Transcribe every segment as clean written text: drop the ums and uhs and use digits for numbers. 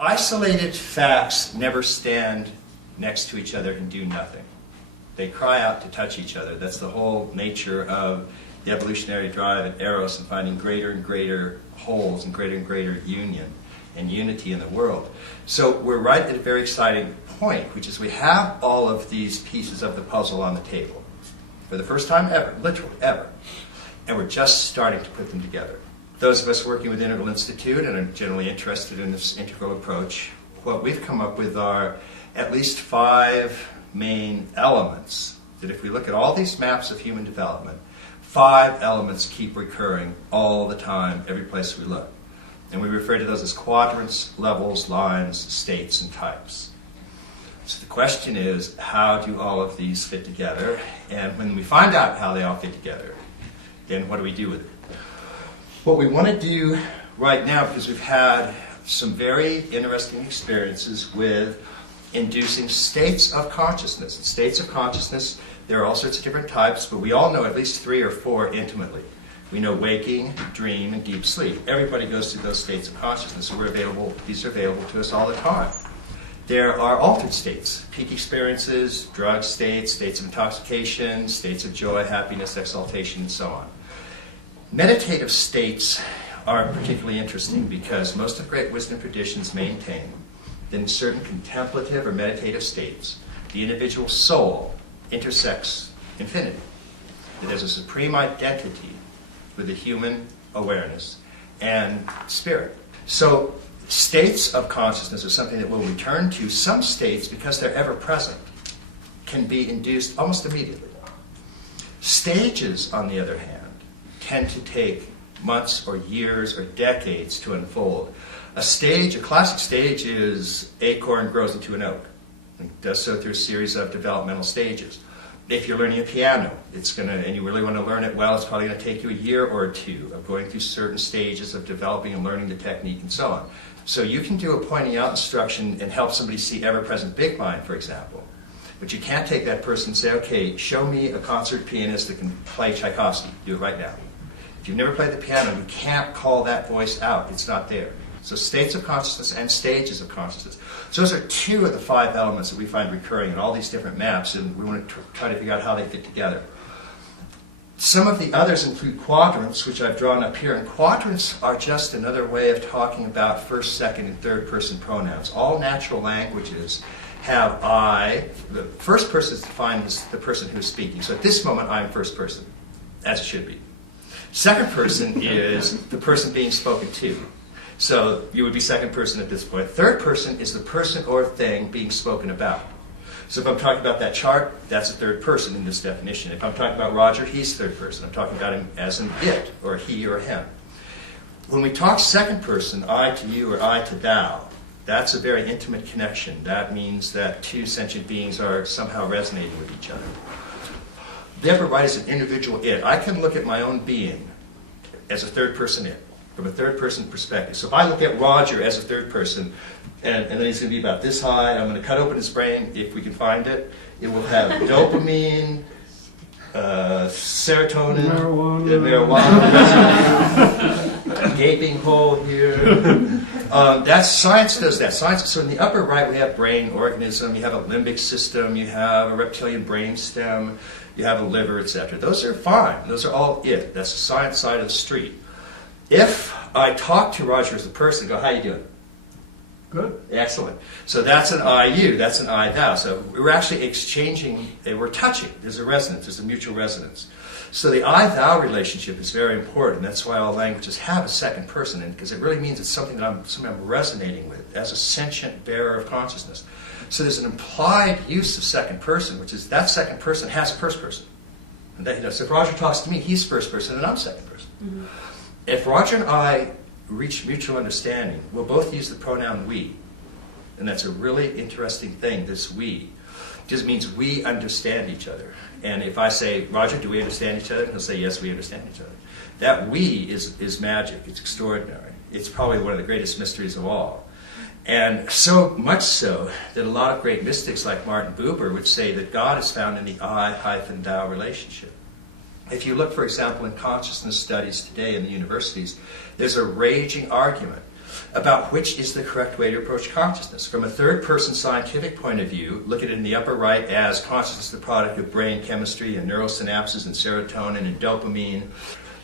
Isolated facts never stand next to each other and do nothing. They cry out to touch each other. That's the whole nature of the evolutionary drive at Eros and finding greater and greater wholes and greater union and unity in the world. So we're right at a very exciting point, which is we have all of these pieces of the puzzle on the table for the first time ever, literally ever, and we're just starting to put them together. Those of us working with Integral Institute and are generally interested in this integral approach, what we've come up with are at least 5 main elements that if we look at all these maps of human development, 5 elements keep recurring all the time, every place we look. And we refer to those as quadrants, levels, lines, states, and types. So the question is, how do all of these fit together? And when we find out how they all fit together, then what do we do with it? What we want to do right now, because we've had some very interesting experiences with inducing states of consciousness. States of consciousness, there are all sorts of different types, but we all know at least 3 or 4 intimately. We know waking, dream, and deep sleep. Everybody goes through those states of consciousness, so these are available to us all the time. There are altered states, peak experiences, drug states, states of intoxication, states of joy, happiness, exaltation, and so on. Meditative states are particularly interesting because most of great wisdom traditions maintain that in certain contemplative or meditative states, the individual soul intersects infinity. That there's a supreme identity with the human awareness and spirit. So states of consciousness are something that we'll return to. Some states, because they're ever present, can be induced almost immediately. Stages, on the other hand, tend to take months or years or decades to unfold. A classic stage is acorn grows into an oak. It does so through a series of developmental stages. If you're learning a piano, and you really want to learn it well, it's probably going to take you a year or 2 of going through certain stages of developing and learning the technique and so on. So you can do a pointing out instruction and help somebody see ever-present big mind, for example. But you can't take that person and say, okay, show me a concert pianist that can play Tchaikovsky. Do it right now. If you've never played the piano, you can't call that voice out. It's not there. So states of consciousness and stages of consciousness. So those are 2 of the 5 elements that we find recurring in all these different maps, and we want to try to figure out how they fit together. Some of the others include quadrants, which I've drawn up here, and quadrants are just another way of talking about first, second, and third person pronouns. All natural languages have I. The first person is defined as the person who is speaking. So at this moment, I'm first person, as it should be. Second person is the person being spoken to. So you would be second person at this point. Third person is the person or thing being spoken about. So if I'm talking about that chart, that's a third person in this definition. If I'm talking about Roger, he's third person. I'm talking about him as an it, or he or him. When we talk second person, I to you or I to thou, that's a very intimate connection. That means that 2 sentient beings are somehow resonating with each other. Deborah Wright is an individual it. I can look at my own being as a third person it, from a third person perspective. So if I look at Roger as a third person, and then he's going to be about this high, I'm going to cut open his brain, if we can find it. It will have dopamine, serotonin, marijuana, gaping hole here. Science does that. So in the upper right, we have brain organism, you have a limbic system, you have a reptilian brain stem, you have a liver, etc. Those are fine. Those are all it. That's the science side of the street. If I talk to Roger as a person, go, how you doing? Good. Excellent. So that's an I-you, that's an I-thou. So we're actually exchanging, we're touching. There's a resonance, there's a mutual resonance. So the I-thou relationship is very important. That's why all languages have a second person in it, because it really means it's something that I'm resonating with as a sentient bearer of consciousness. So there's an implied use of second person, which is that second person has a first person. And that, so if Roger talks to me, he's first person and I'm second person. Mm-hmm. If Roger and I reach mutual understanding, we'll both use the pronoun we. And that's a really interesting thing, this we. It just means we understand each other. And if I say, Roger, do we understand each other? He'll say, yes, we understand each other. That we is magic. It's extraordinary. It's probably one of the greatest mysteries of all. And so much so that a lot of great mystics like Martin Buber would say that God is found in the I-thou relationship. If you look, for example, in consciousness studies today in the universities, there's a raging argument about which is the correct way to approach consciousness. From a third-person scientific point of view, look at it in the upper right as consciousness, the product of brain chemistry and neurosynapses and serotonin and dopamine.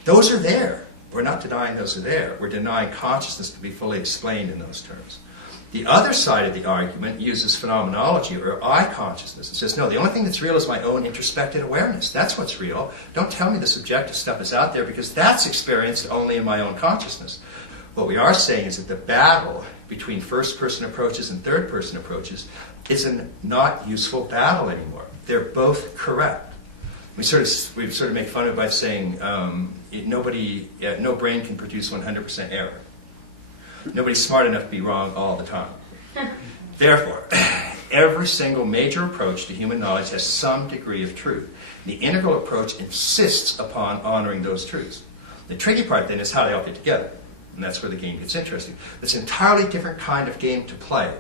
Those are there. We're not denying those are there. We're denying consciousness to be fully explained in those terms. The other side of the argument uses phenomenology, or I consciousness. It says, no, the only thing that's real is my own introspective awareness. That's what's real. Don't tell me the subjective stuff is out there, because that's experienced only in my own consciousness. What we are saying is that the battle between first-person approaches and third-person approaches is a not useful battle anymore. They're both correct. We sort of make fun of it by saying no brain can produce 100% error. Nobody's smart enough to be wrong all the time. Therefore, every single major approach to human knowledge has some degree of truth. The integral approach insists upon honoring those truths. The tricky part then is how they all fit together. And that's where the game gets interesting. It's an entirely different kind of game to play.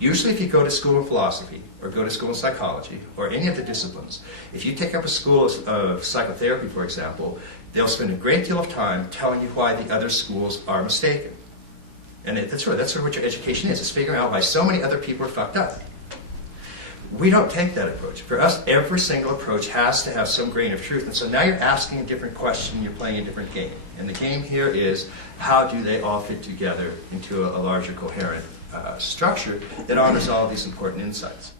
Usually if you go to school of philosophy, or go to school of psychology, or any of the disciplines, if you take up a school of psychotherapy, for example, they'll spend a great deal of time telling you why the other schools are mistaken. And that's sort of what your education is. It's figuring out why so many other people are fucked up. We don't take that approach. For us, every single approach has to have some grain of truth. And so now you're asking a different question, you're playing a different game. And the game here is, how do they all fit together into a larger coherent structure that honors all of these important insights?